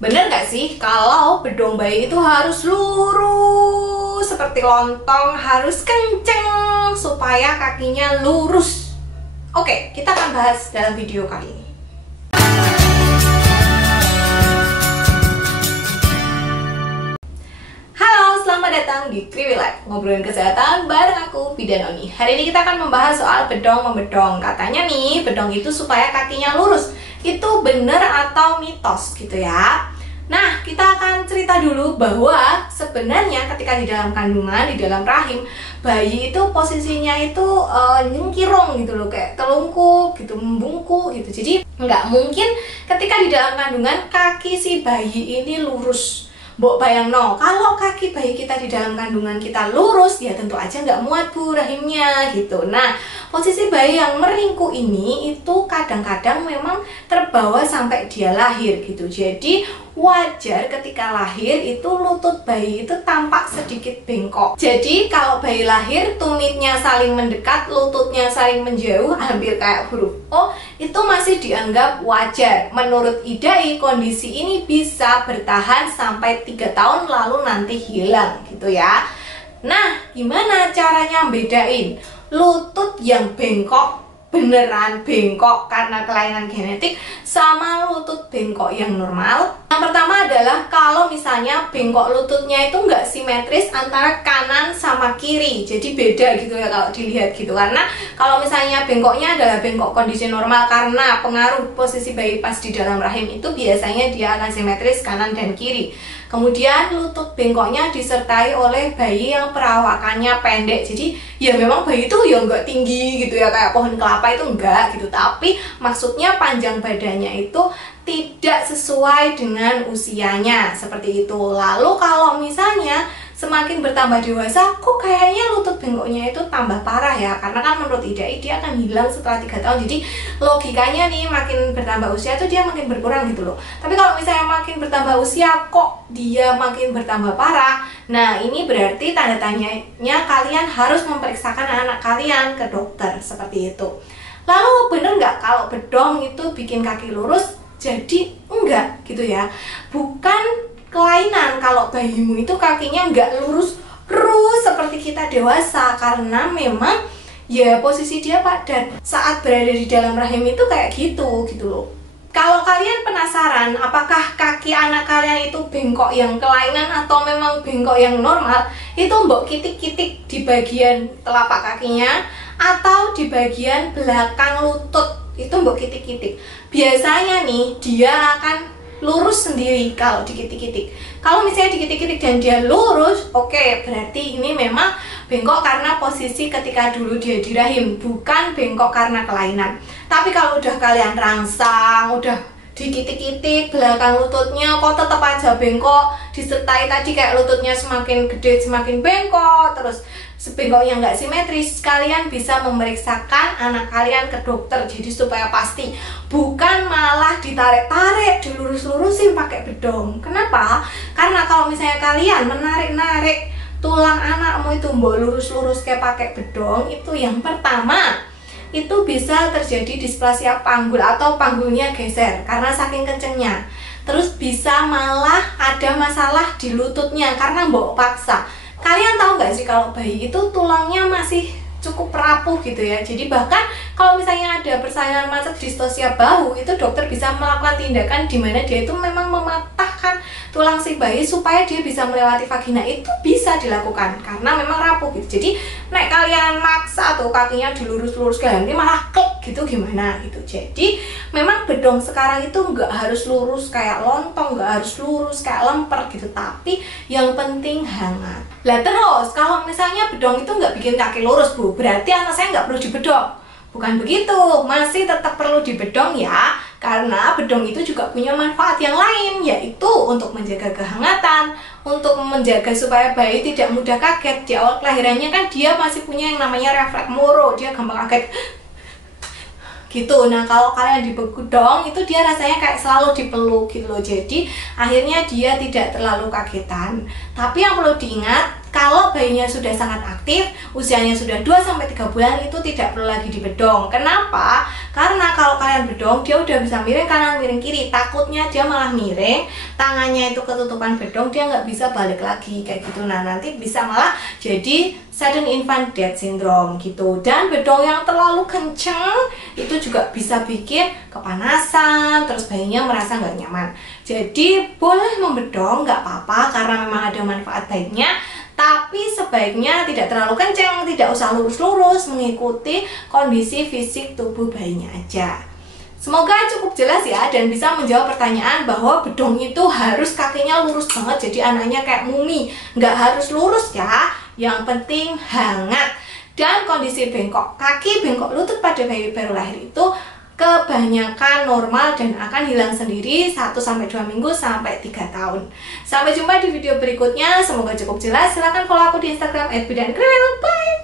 Bener nggak sih kalau bedong bayi itu harus lurus seperti lontong, harus kenceng supaya kakinya lurus? Oke, kita akan bahas dalam video kali ini. Halo, selamat datang di Kriwi Life, ngobrolin kesehatan bareng aku, Bidanoni. Hari ini kita akan membahas soal bedong membedong. Katanya nih, bedong itu supaya kakinya lurus. Itu bener atau mitos gitu ya? Nah, kita akan cerita dulu bahwa sebenarnya ketika di dalam kandungan, di dalam rahim, bayi itu posisinya itu nyengkirong gitu loh, kayak telungkup gitu, membungkuk gitu. Jadi nggak mungkin ketika di dalam kandungan kaki si bayi ini lurus. Mbok bayangno, kalau kaki bayi kita di dalam kandungan kita lurus, ya tentu aja nggak muat bu rahimnya gitu. Nah, posisi bayi yang meringkuk ini itu kadang-kadang memang terbawa sampai dia lahir gitu. Jadi wajar ketika lahir itu lutut bayi itu tampak sedikit bengkok. Jadi kalau bayi lahir tumitnya saling mendekat, lututnya saling menjauh, hampir kayak huruf O, itu masih dianggap wajar. Menurut IDAI, kondisi ini bisa bertahan sampai 3 tahun lalu nanti hilang gitu ya. Nah, gimana caranya bedain lutut yang bengkok, beneran bengkok karena kelainan genetik, sama lutut bengkok yang normal? Yang pertama adalah kalau misalnya bengkok lututnya itu nggak simetris antara kanan sama kiri, jadi beda gitu ya kalau dilihat gitu. Karena kalau misalnya bengkoknya adalah bengkok kondisi normal karena pengaruh posisi bayi pas di dalam rahim, itu biasanya dia akan simetris kanan dan kiri. Kemudian lutut bengkoknya disertai oleh bayi yang perawakannya pendek. Jadi ya memang bayi itu ya nggak tinggi gitu ya, kayak pohon kelapa itu enggak gitu. Tapi maksudnya panjang badannya itu tidak sesuai dengan usianya, seperti itu. Lalu kalau misalnya semakin bertambah dewasa, kok kayaknya lutut bengkoknya itu tambah parah ya? Karena kan menurut IDAI dia akan hilang setelah 3 tahun. Jadi logikanya nih, makin bertambah usia tuh dia makin berkurang gitu loh. Tapi kalau misalnya makin bertambah usia kok dia makin bertambah parah, nah ini berarti tanda tanyanya kalian harus memeriksakan anak kalian ke dokter, seperti itu. Lalu bener nggak kalau bedong itu bikin kaki lurus? Jadi enggak gitu ya. Bukan kelainan kalau bayimu itu kakinya nggak lurus seperti kita dewasa, karena memang ya posisi dia padat saat berada di dalam rahim itu kayak gitu loh. Kalau kalian penasaran apakah kaki anak kalian itu bengkok yang kelainan atau memang bengkok yang normal, itu mbok kitik-kitik di bagian telapak kakinya atau di bagian belakang lutut, itu mbok kitik-kitik. Biasanya nih dia akan lurus sendiri kalau dikitik-kitik. Kalau misalnya dikitik-kitik dan dia lurus, oke, berarti ini memang bengkok karena posisi ketika dulu dia di rahim, bukan bengkok karena kelainan. Tapi kalau udah kalian rangsang, udah dikitik-kitik belakang lututnya kok tetap aja bengkok, disertai tadi kayak lututnya semakin gede semakin bengkok, terus bengkoknya nggak simetris, kalian bisa memeriksakan anak kalian ke dokter, jadi supaya pasti, bukan malah ditarik-tarik, dilurus-lurusin pakai bedong. Kenapa? Karena kalau misalnya kalian menarik-narik tulang anakmu itu mbok lurus-lurus kayak pakai bedong, itu yang pertama itu bisa terjadi displasia panggul atau panggulnya geser karena saking kencengnya. Terus bisa malah ada masalah di lututnya karena mbok paksa. Kalian tahu nggak sih kalau bayi itu tulangnya masih cukup rapuh gitu ya. Jadi bahkan kalau misalnya ada persalinan macet distosia bahu, itu dokter bisa melakukan tindakan di mana dia itu memang mematahkan tulang si bayi supaya dia bisa melewati vagina. Itu bisa dilakukan karena memang rapuh gitu. Jadi nek kalian maksa tuh kakinya dilurus-luruskan, nanti malah klik gitu gimana gitu. Jadi memang bedong sekarang itu nggak harus lurus kayak lontong, nggak harus lurus kayak lemper gitu, tapi yang penting hangat. Lah terus kalau misalnya bedong itu nggak bikin kaki lurus bu, berarti anak saya nggak perlu dibedong? Bukan begitu, masih tetap perlu dibedong ya, karena bedong itu juga punya manfaat yang lain, yaitu untuk menjaga kehangatan, untuk menjaga supaya bayi tidak mudah kaget. Di awal kelahirannya kan dia masih punya yang namanya refleks moro, dia gampang kaget gitu. Nah kalau kalian dibedong itu dia rasanya kayak selalu dipeluk gitu loh, jadi akhirnya dia tidak terlalu kagetan. Tapi yang perlu diingat, kalau bayinya sudah sangat aktif, usianya sudah 2-3 bulan, itu tidak perlu lagi dibedong. Kenapa? Karena kalau kalian bedong, dia udah bisa miring kanan miring kiri. Takutnya dia malah miring, tangannya itu ketutupan bedong, dia nggak bisa balik lagi kayak gitu. Nah, nanti bisa malah jadi sudden infant death syndrome gitu. Dan bedong yang terlalu kenceng itu juga bisa bikin kepanasan, terus bayinya merasa nggak nyaman. Jadi boleh membedong, nggak apa-apa, karena memang ada manfaat baiknya. Tapi sebaiknya tidak terlalu kenceng, tidak usah lurus-lurus, mengikuti kondisi fisik tubuh bayinya aja. Semoga cukup jelas ya, dan bisa menjawab pertanyaan bahwa bedong itu harus kakinya lurus banget, jadi anaknya kayak mumi. Nggak harus lurus ya, yang penting hangat. Dan kondisi bengkok kaki, bengkok lutut pada bayi baru lahir itu kebanyakan normal dan akan hilang sendiri 1-2 minggu sampai 3 tahun. Sampai jumpa di video berikutnya, semoga cukup jelas. Silahkan follow aku di Instagram @bidankriwil. Bye!